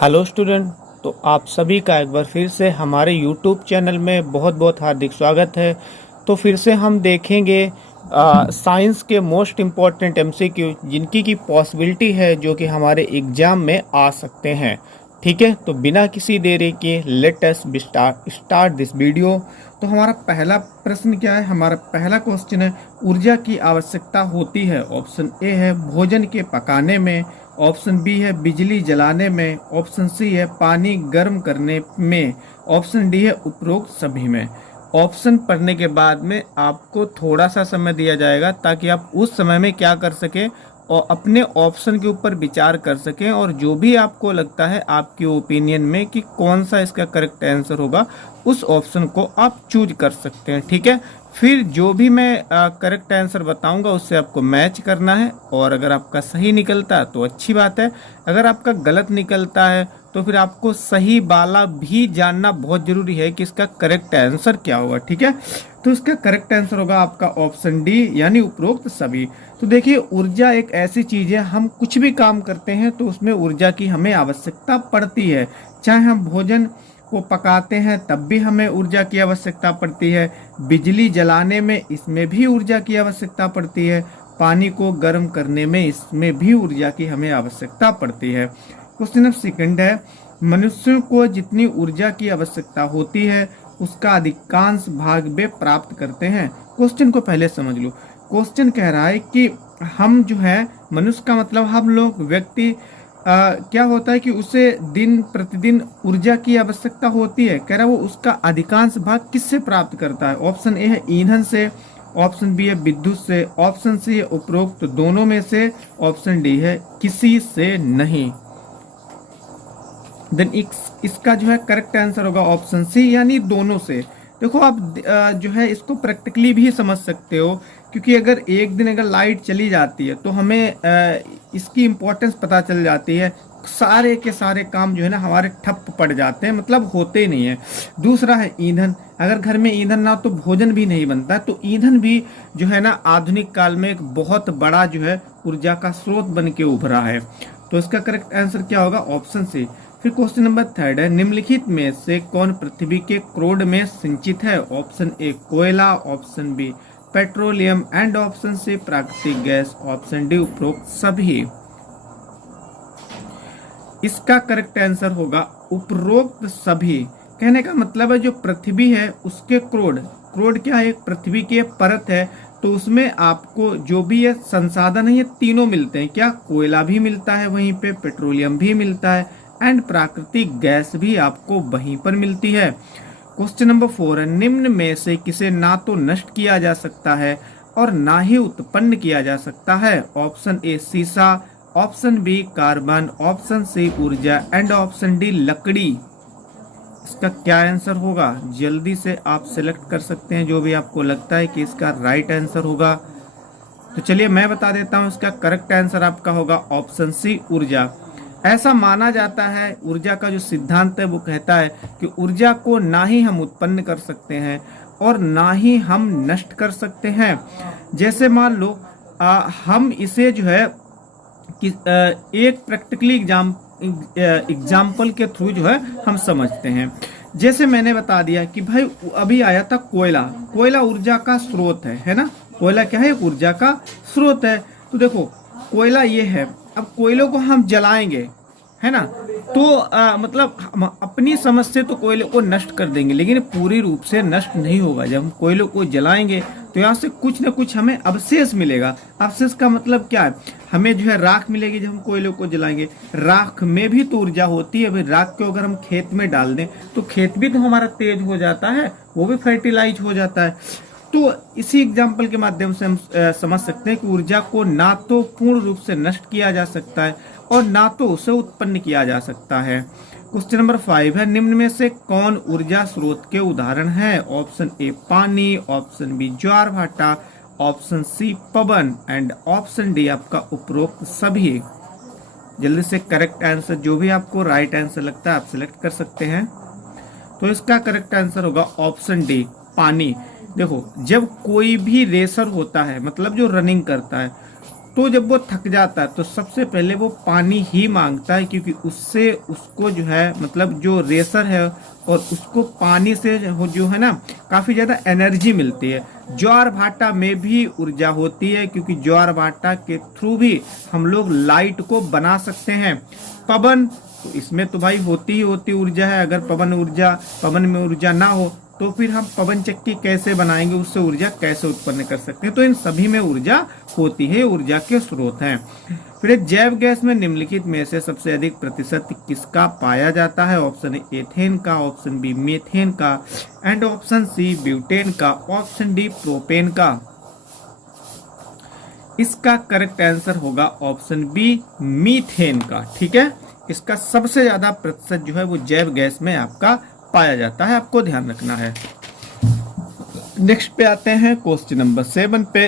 Hello student. तो आप सभी का एक बार फिर से हमारे यूट्यूब चैनल में बहुत बहुत हार्दिक स्वागत है। तो फिर से हम देखेंगे साइंस के मोस्ट इम्पॉर्टेंट एमसीक्यू जिनकी की पॉसिबिलिटी है जो कि हमारे एग्जाम में आ सकते हैं। ठीक है, तो बिना किसी देरी के let us start this video. तो हमारा पहला प्रश्न क्या है? हमारा पहला क्वेश्चन है, ऊर्जा की आवश्यकता होती है। ऑप्शन ए है भोजन के पकाने में, ऑप्शन बी है बिजली जलाने में, ऑप्शन सी है पानी गर्म करने में, ऑप्शन डी है उपरोक्त सभी में। ऑप्शन पढ़ने के बाद में आपको थोड़ा सा समय दिया जाएगा ताकि आप उस समय में क्या कर सकें और अपने ऑप्शन के ऊपर विचार कर सकें, और जो भी आपको लगता है आपके ओपिनियन में कि कौन सा इसका करेक्ट आंसर होगा उस ऑप्शन को आप चूज कर सकते हैं। ठीक है, फिर जो भी मैं करेक्ट आंसर बताऊंगा उससे आपको मैच करना है, और अगर आपका सही निकलता है तो अच्छी बात है, अगर आपका गलत निकलता है तो फिर आपको सही वाला भी जानना बहुत जरूरी है कि इसका करेक्ट आंसर क्या होगा। ठीक है, तो इसका करेक्ट आंसर होगा आपका ऑप्शन डी यानी उपरोक्त सभी। तो देखिए, ऊर्जा एक ऐसी चीज है, हम कुछ भी काम करते हैं तो उसमें ऊर्जा की हमें आवश्यकता पड़ती है। चाहे हम भोजन को पकाते हैं तब भी हमें ऊर्जा की आवश्यकता पड़ती है, बिजली जलाने में इसमें भी ऊर्जा की आवश्यकता पड़ती है, पानी को गर्म करने में इसमें भी ऊर्जा की हमें आवश्यकता पड़ती है। क्वेश्चन नंबर सेकंड है, मनुष्यों को जितनी ऊर्जा की आवश्यकता होती है उसका अधिकांश भाग वे प्राप्त करते हैं। क्वेश्चन को पहले समझ लो। क्वेश्चन कह रहा है कि हम जो है, मनुष्य का मतलब हम लोग, व्यक्ति क्या होता है कि उसे दिन प्रतिदिन ऊर्जा की आवश्यकता होती है। कह रहा है वो उसका अधिकांश भाग किससे प्राप्त करता है। ऑप्शन ए है ईंधन से, ऑप्शन बी है विद्युत से, ऑप्शन सी है उपरोक्त दोनों में से, ऑप्शन डी है किसी से नहीं। देन इसका जो है करेक्ट आंसर होगा ऑप्शन सी यानी दोनों से। देखो आप जो है इसको प्रैक्टिकली भी समझ सकते हो, क्योंकि अगर एक दिन अगर लाइट चली जाती है तो हमें इसकी इम्पोर्टेंस पता चल जाती है। सारे के सारे काम जो है ना हमारे ठप पड़ जाते हैं, मतलब होते नहीं है। दूसरा है ईंधन, अगर घर में ईंधन ना हो तो भोजन भी नहीं बनता है। तो ईंधन भी जो है ना आधुनिक काल में एक बहुत बड़ा जो है ऊर्जा का स्रोत बन के उभरा है। तो इसका करेक्ट आंसर क्या होगा? Option C. फिर क्वेश्चन नंबर थर्ड है, निम्नलिखित में से कौन पृथ्वी के क्रोड में संचित है। ऑप्शन ए कोयला, option B petroleum and option C प्राकृतिक गैस, ऑप्शन डी उपरोक्त सभी। इसका करेक्ट आंसर होगा उपरोक्त सभी। कहने का मतलब है जो पृथ्वी है उसके क्रोड, क्रोड क्या है? एक पृथ्वी की परत है, तो उसमें आपको जो भी ये संसाधन है ये तीनों मिलते हैं। क्या? कोयला भी मिलता है वहीं पे, पेट्रोलियम भी मिलता है एंड प्राकृतिक गैस भी आपको वहीं पर मिलती है। क्वेश्चन नंबर 4 है, निम्न में से किसे ना तो नष्ट किया जा सकता है और ना ही उत्पन्न किया जा सकता है। ऑप्शन ए सीसा, option B carbon, option C ऊर्जा एंड ऑप्शन डी लकड़ी। इसका क्या आंसर होगा? जल्दी से आप सिलेक्ट कर सकते हैं जो भी आपको लगता है कि इसका राइट आंसर होगा। तो चलिए मैं बता देता हूं, इसका करेक्ट आंसर आपका होगा ऑप्शन सी ऊर्जा। ऐसा माना जाता है, ऊर्जा का जो सिद्धांत है वो कहता है कि ऊर्जा को ना ही हम उत्पन्न कर सकते हैं और ना ही हम नष्ट कर सकते हैं। जैसे मान लो हम इसे जो है कि एक प्रैक्टिकली एग्जाम्पल के थ्रू जो है हम समझते हैं। जैसे मैंने बता दिया कि भाई अभी आया था कोयला, कोयला ऊर्जा का स्रोत है ना। कोयला क्या है? ऊर्जा का स्रोत है। तो देखो कोयला ये है, अब कोयलों को हम जलाएंगे है ना, तो मतलब हम अपनी समझ से तो कोयले को नष्ट कर देंगे, लेकिन पूरी रूप से नष्ट नहीं होगा। जब हम कोयलों को जलाएंगे तो यहाँ से कुछ ना कुछ हमें अवशेष मिलेगा। अवशेष का मतलब क्या है? हमें जो है राख मिलेगी जब हम कोयलों को जलाएंगे। राख में भी तो ऊर्जा होती है। भाई राख को अगर हम खेत में डाल दें तो खेत भी तो हमारा तेज हो जाता है, वो भी फर्टिलाइज हो जाता है। तो इसी एग्जाम्पल के माध्यम से हम समझ सकते हैं कि ऊर्जा को ना तो पूर्ण रूप से नष्ट किया जा सकता है और ना तो उसे उत्पन्न किया जा सकता है। क्वेश्चन नंबर 5 है, निम्न में से कौन ऊर्जा स्रोत के उदाहरण है। ऑप्शन ए पानी, ऑप्शन बी ज्वार भाटा, ऑप्शन सी पवन एंड ऑप्शन डी आपका उपरोक्त सभी। जल्दी से करेक्ट आंसर जो भी आपको राइट आंसर लगता है आप सिलेक्ट कर सकते हैं। तो इसका करेक्ट आंसर होगा ऑप्शन डी पानी। देखो जब कोई भी रेसर होता है, मतलब जो रनिंग करता है, तो जब वो थक जाता है तो सबसे पहले वो पानी ही मांगता है, क्योंकि उससे उसको जो है मतलब जो रेसर है और उसको पानी से जो है ना काफ़ी ज़्यादा एनर्जी मिलती है। ज्वार भाटा में भी ऊर्जा होती है, क्योंकि ज्वार भाटा के थ्रू भी हम लोग लाइट को बना सकते हैं। पवन, तो इसमें तो भाई होती ही होती ऊर्जा है। अगर पवन में ऊर्जा ना हो तो फिर हम पवन चक्की कैसे बनाएंगे, उससे ऊर्जा कैसे उत्पन्न कर सकते हैं। तो इन सभी में ऊर्जा होती है, ऊर्जा के स्रोत हैं। फिर जैव गैस में निम्नलिखित में से सबसे अधिक प्रतिशत किसका पाया जाता है? ऑप्शन ए एथेन का, ऑप्शन बी मीथेन का, एंड ऑप्शन सी ब्यूटेन का, ऑप्शन डी प्रोपेन का। इसका करेक्ट आंसर होगा ऑप्शन बी मीथेन का। ठीक है, इसका सबसे ज्यादा प्रतिशत जो है वो जैव गैस में आपका पाया जाता है, आपको ध्यान रखना है। नेक्स्ट पे आते हैं क्वेश्चन नंबर 7 पे।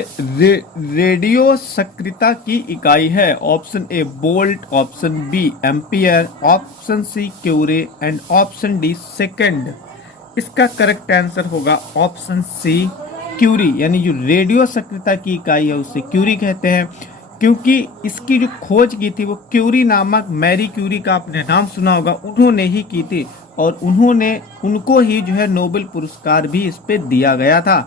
रेडियो सक्रियता की इकाई है। Option A volt, option B ampere, option C curie and option D second. इसका करेक्ट आंसर होगा ऑप्शन सी क्यूरी, यानी जो रेडियो सक्रियता की इकाई है उसे क्यूरी कहते हैं, क्योंकि इसकी जो खोज की थी वो क्यूरी नामक मैरी क्यूरी का आपने नाम सुना होगा, उन्होंने ही की थी और उनको ही जो है नोबेल पुरस्कार भी इस पे दिया गया था।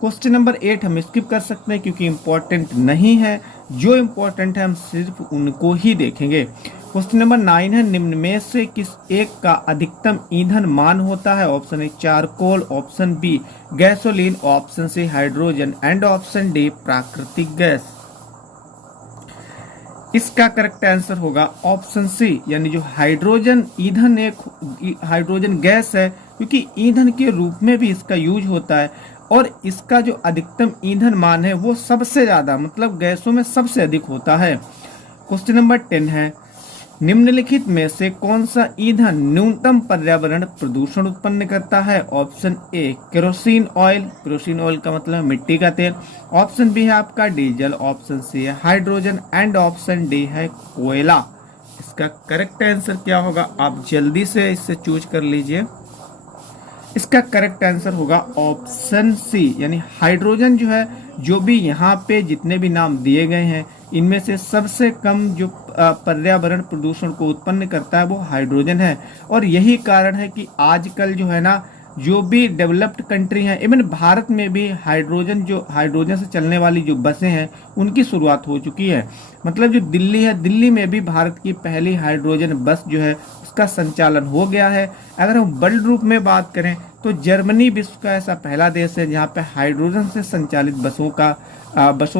क्वेश्चन नंबर 8 हम स्किप कर सकते हैं क्योंकि इम्पोर्टेंट नहीं है। जो इम्पोर्टेंट है हम सिर्फ उनको ही देखेंगे। क्वेश्चन नंबर 9 है, निम्न में से किस एक का अधिकतम ईंधन मान होता है? Option A charcoal, option B gasoline, option C hydrogen and option D प्राकृतिक गैस। इसका करेक्ट आंसर होगा ऑप्शन सी, यानी जो हाइड्रोजन ईंधन एक हाइड्रोजन गैस है, क्योंकि ईंधन के रूप में भी इसका यूज होता है और इसका जो अधिकतम ईंधन मान है वो सबसे ज्यादा मतलब गैसों में सबसे अधिक होता है। क्वेश्चन नंबर 10 है, निम्नलिखित में से कौन सा ईंधन न्यूनतम पर्यावरण प्रदूषण उत्पन्न करता है? Option A kerosene oil, kerosene oil का मतलब है मिट्टी का तेल, ऑप्शन बी है आपका डीजल, ऑप्शन सी है हाइड्रोजन एंड ऑप्शन डी है कोयला। इसका करेक्ट आंसर क्या होगा? आप जल्दी से इससे चूज कर लीजिए। इसका करेक्ट आंसर होगा ऑप्शन सी, यानी हाइड्रोजन जो है, जो भी यहाँ पे जितने भी नाम दिए गए हैं इनमें से सबसे कम जो पर्यावरण प्रदूषण को उत्पन्न करता है वो हाइड्रोजन है। और यही कारण है कि आजकल जो है ना जो भी डेवलप्ड कंट्री हैं, इवन भारत में भी हाइड्रोजन से चलने वाली जो बसें हैं उनकी शुरुआत हो चुकी है। मतलब जो दिल्ली है, दिल्ली में भी भारत की पहली हाइड्रोजन बस जो है उसका संचालन हो गया है। अगर हम वर्ल्ड रूप में बात करें तो जर्मनी विश्व का ऐसा पहला देश है जहाँ पे हाइड्रोजन से संचालित बसों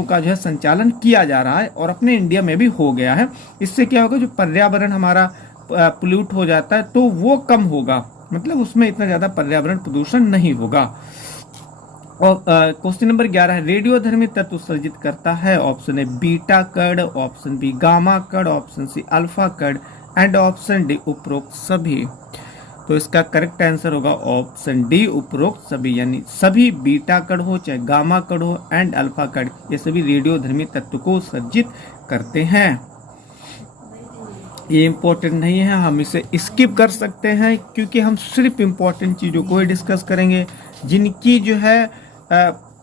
का जो है संचालन किया जा रहा है और अपने इंडिया में भी हो गया है। इससे क्या होगा, जो पर्यावरण हमारा पोल्यूट हो जाता है तो वो कम होगा, मतलब उसमें इतना ज्यादा पर्यावरण प्रदूषण नहीं होगा। और क्वेश्चन नंबर 11 है, रेडियोधर्मी तत्व उत्सर्जित करता है? ऑप्शन ए बीटा कण, ऑप्शन बी गामा कण, ऑप्शन सी अल्फा कण एंड ऑप्शन डी उपरोक्त सभी। तो इसका करेक्ट आंसर होगा ऑप्शन डी उपरोक्त सभी, यानी सभी बीटा कण हो चाहे गामा कण हो एंड अल्फा कण, ये सभी रेडियोधर्मी तत्व को उत्सर्जित करते हैं। ये इम्पोर्टेंट नहीं है, हम इसे स्किप कर सकते हैं क्योंकि हम सिर्फ इम्पोर्टेंट चीज़ों को ही डिस्कस करेंगे जिनकी जो है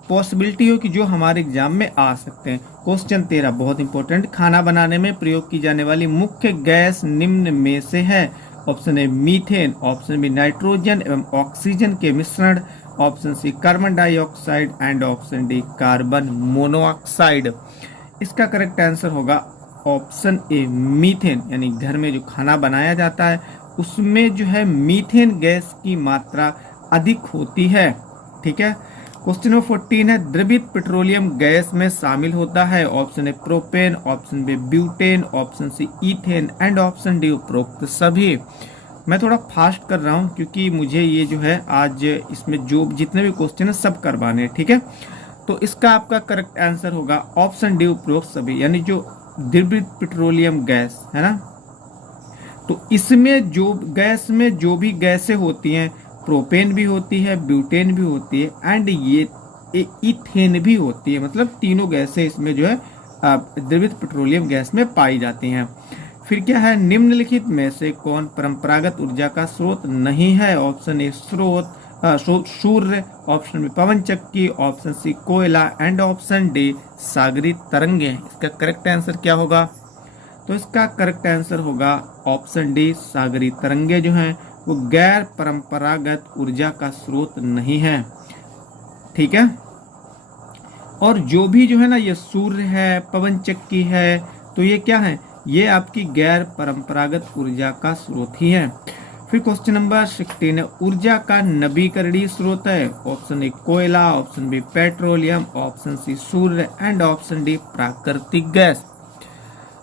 पॉसिबिलिटी हो कि जो हमारे एग्जाम में आ सकते हैं। क्वेश्चन 13 बहुत इंपॉर्टेंट, खाना बनाने में प्रयोग की जाने वाली मुख्य गैस निम्न में से है? Option A methane, option B nitrogen एवं ऑक्सीजन के मिश्रण, option C carbon dioxide and option D carbon monoxide. इसका करेक्ट आंसर होगा ऑप्शन ए मीथेन, यानी घर में जो खाना बनाया जाता है उसमें जो है मीथेन गैस की मात्रा अधिक होती है। ठीक है, क्वेश्चन नंबर 14 है, द्रवित पेट्रोलियम गैस में शामिल होता है? Option A propane, option B butane, option C ethane and option D उपरोक्त सभी। मैं थोड़ा फास्ट कर रहा हूँ क्योंकि मुझे ये जो है आज इसमें जो जितने भी क्वेश्चन है सब करवाने हैं। ठीक है, तो इसका आपका करेक्ट आंसर होगा ऑप्शन डी उपरोक्त सभी, यानी जो द्रवित पेट्रोलियम गैस है ना, तो इसमें जो गैस में जो भी गैसें होती हैं, प्रोपेन भी होती है, ब्यूटेन भी होती है एंड ये इथेन भी होती है, मतलब तीनों गैसें इसमें जो है द्रवित पेट्रोलियम गैस में पाई जाती हैं। फिर क्या है, निम्नलिखित में से कौन परंपरागत ऊर्जा का स्रोत नहीं है? ऑप्शन ए स्रोत, सूर्य, ऑप्शन बी पवन चक्की, ऑप्शन सी कोयला एंड ऑप्शन डी सागरी तरंगे। इसका करेक्ट आंसर क्या होगा? तो इसका करेक्ट आंसर होगा ऑप्शन डी सागरी तरंगे जो हैं वो गैर परंपरागत ऊर्जा का स्रोत नहीं है। ठीक है, और जो भी जो है ना ये सूर्य है, पवन चक्की है, तो ये क्या है? ये आपकी गैर परंपरागत ऊर्जा का स्रोत ही है। फिर क्वेश्चन नंबर 16 है, ऊर्जा का नवीकरणीय स्रोत है। ऑप्शन ए कोयला, option B petroleum, option C सूर्य एंड ऑप्शन डी प्राकृतिक गैस।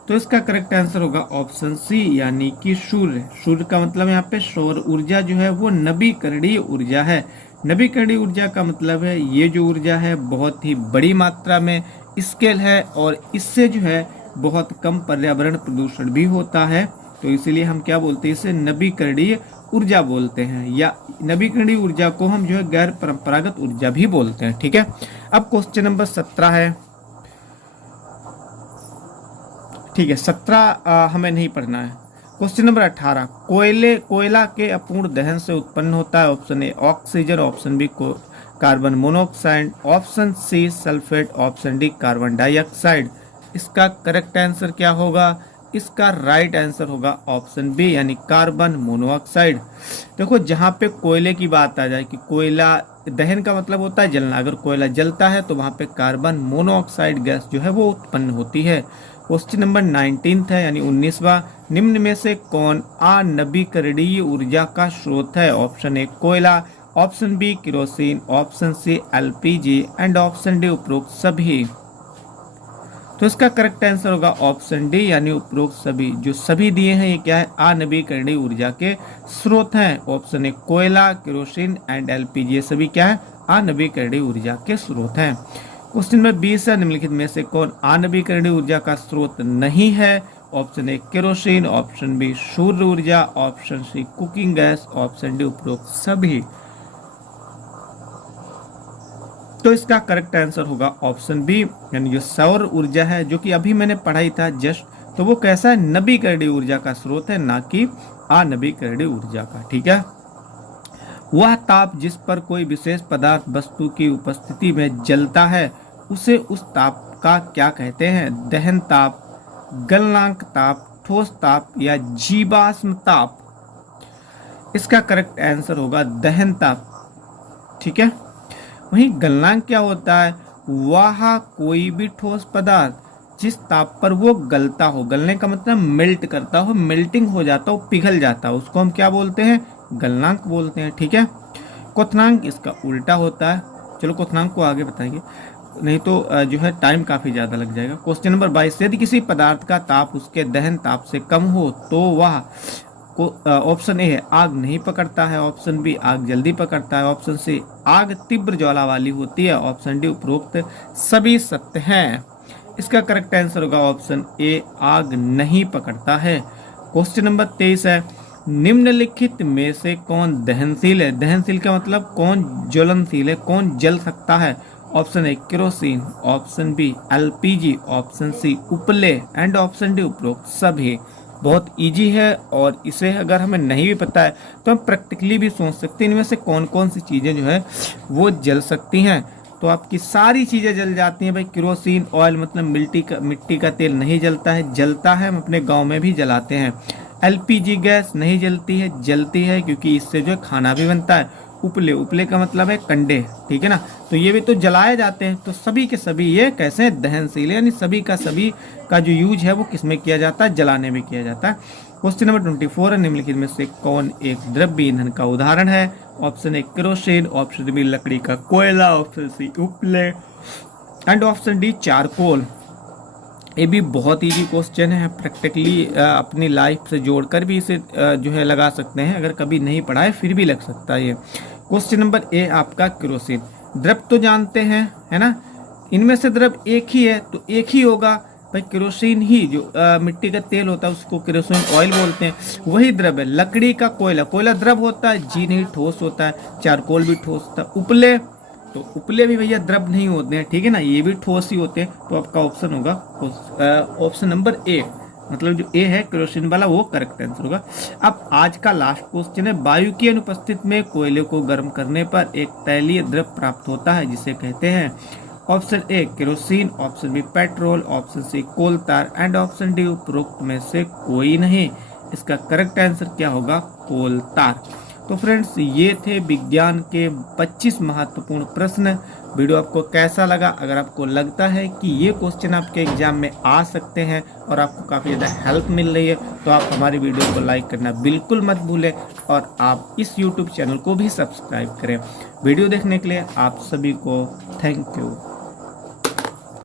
तो इसका करेक्ट आंसर होगा ऑप्शन सी यानी कि सूर्य। सूर्य का मतलब यहाँ पे सौर ऊर्जा जो है वो नवीकरणीय ऊर्जा है। नवीकरणीय ऊर्जा का मतलब है ये जो ऊर्जा है बहुत ही बड़ी मात्रा में स्केल है और इससे जो है बहुत कम पर्यावरण प्रदूषण भी होता है। तो इसीलिए हम क्या बोलते हैं? इसे नवीकरणीय ऊर्जा बोलते हैं, या नवीकरणीय ऊर्जा को हम जो है गैर परंपरागत ऊर्जा भी बोलते हैं। ठीक है, अब क्वेश्चन नंबर 17 है। ठीक है, 17 हमें नहीं पढ़ना है। क्वेश्चन नंबर 18, कोयला के अपूर्ण दहन से उत्पन्न होता है। Option A oxygen, option B carbon monoxide, option C sulphate, option D carbon dioxide. इसका करेक्ट आंसर क्या होगा? इसका राइट आंसर होगा ऑप्शन बी यानी कार्बन मोनोऑक्साइड। देखो, जहाँ पे कोयले की बात आ जाए कि कोयला दहन का मतलब होता है जलना, अगर कोयला जलता है तो वहाँ पे कार्बन मोनोऑक्साइड गैस जो है वो उत्पन्न होती है। क्वेश्चन नंबर 19 है यानी 19वां, निम्न में से कौन अनवीकरणीय ऊर्जा का स्रोत है? ऑप्शन ए कोयला, option B kerosene, option C LPG and option D उपरोक्त सभी। तो इसका करेक्ट आंसर होगा ऑप्शन डी यानी उपरोक्त सभी। जो सभी दिए हैं ये क्या है? अनवीकरणीय ऊर्जा के स्रोत हैं। ऑप्शन ए कोयला, केरोसिन एंड एलपीजी, ये सभी क्या है? अनवीकरणीय ऊर्जा के स्रोत हैं। क्वेश्चन नंबर 20 है, निम्नलिखित में से कौन अनवीकरणीय ऊर्जा का स्रोत नहीं है? Option A kerosene, option B सूर्य ऊर्जा, option C cooking gas, option D उपरोक्त सभी। तो इसका करेक्ट आंसर होगा ऑप्शन बी यानी जो सौर ऊर्जा है, जो कि अभी मैंने पढ़ाई था जस्ट, तो वो कैसा है? नवीकरणीय ऊर्जा का स्रोत है, ना कि अनवीकरणीय ऊर्जा का। ठीक है, वह ताप जिस पर कोई विशेष पदार्थ वस्तु की उपस्थिति में जलता है उसे उस ताप का क्या कहते हैं? दहन ताप, गलनांक ताप, ठोस ताप या जीवाश्म ताप। इसका करेक्ट आंसर होगा दहन ताप। ठीक है, वहीं गलनांक क्या होता है? वह कोई भी ठोस पदार्थ जिस ताप पर वो गलता हो, गलने का मतलब मेल्ट करता हो, मेल्टिंग हो जाता हो, पिघल जाता हो, उसको हम क्या बोलते हैं? गलनांक बोलते हैं। ठीक है, क्वथनांक इसका उल्टा होता है। चलो क्वथनांक को आगे बताएंगे, नहीं तो जो है टाइम काफी ज्यादा लग जाएगा। क्वेश्चन नंबर 22, यदि किसी पदार्थ का ताप उसके दहन ताप से कम हो तो वह ऑप्शन ए है आग नहीं पकड़ता है, ऑप्शन बी आग जल्दी पकड़ता है, ऑप्शन सी आग तीव्र ज्वाला वाली होती है, ऑप्शन डी उपरोक्त सभी सत्य हैं। इसका करेक्ट आंसर होगा ऑप्शन ए आग नहीं पकड़ता है। क्वेश्चन नंबर 23 है, निम्नलिखित में से कौन दहनशील है? दहनशील का मतलब कौन ज्वलनशील है, कौन जल सकता है? Option A kerosene, option B LPG, option C उपले एंड ऑप्शन डी उपरोक्त सभी। बहुत इजी है और इसे अगर हमें नहीं भी पता है तो हम प्रैक्टिकली भी सोच सकते हैं इनमें से कौन कौन सी चीज़ें जो है वो जल सकती हैं। तो आपकी सारी चीज़ें जल जाती हैं भाई। केरोसिन ऑयल मतलब मिट्टी का तेल नहीं जलता है, जलता है, हम अपने गांव में भी जलाते हैं। एलपीजी गैस नहीं जलती है, जलती है क्योंकि इससे जो है खाना भी बनता है। उपले का मतलब है कंडे, ठीक है ना, तो ये भी तो जलाए जाते हैं। तो सभी के सभी ये कैसे दहनशील है, यानी सभी का जो यूज है वो किसमें किया जाता है? जलाने में किया जाता है। क्वेश्चन नंबर 24 है, निम्नलिखित में से कौन एक द्रव्य ईंधन का उदाहरण है? Option A kerosene, option B लकड़ी का कोयला, ऑप्शन सी उपले एंड ऑप्शन डी चारकोल। ये भी बहुत इजी क्वेश्चन है, प्रैक्टिकली अपनी लाइफ से जोड़कर भी इसे जो है लगा सकते हैं। अगर कभी नहीं पढ़ा है फिर भी लग सकता है ये। क्वेश्चन नंबर ए आपका केरोसिन। द्रव्य तो जानते हैं, है ना, इनमें से द्रव्य एक ही है तो एक ही होगा भाई, केरोसिन ही। जो मिट्टी का तेल होता है उसको केरोसिन ऑयल बोलते हैं, वही द्रव्य है। लकड़ी का कोयला द्रव्य होता है, जी नहीं ठोस होता है। चारकोल भी ठोस होता है। उपले, तो उपले भी भैया द्रव्य नहीं होते हैं, ठीक है ना, ये भी ठोस ही होते हैं। तो आपका ऑप्शन होगा ऑप्शन नंबर ए मतलब जो ए है केरोसिन वाला वो करेक्ट आंसर होगा। अब आज का लास्ट क्वेश्चन है, वायु की अनुपस्थिति में कोयले को गर्म करने पर एक तैलीय द्रव प्राप्त होता है जिसे कहते हैं। Option A kerosene, option B petrol, option C coal tar and option D उपरोक्त में से कोई नहीं। इसका करेक्ट आंसर क्या होगा? कोल तार। तो फ्रेंड्स ये थे विज्ञान के 25 महत्वपूर्ण प्रश्न। वीडियो आपको कैसा लगा? अगर आपको लगता है कि ये क्वेश्चन आपके एग्जाम में आ सकते हैं और आपको काफ़ी ज़्यादा हेल्प मिल रही है तो आप हमारी वीडियो को लाइक करना बिल्कुल मत भूलें और आप इस यूट्यूब चैनल को भी सब्सक्राइब करें। वीडियो देखने के लिए आप सभी को थैंक यू।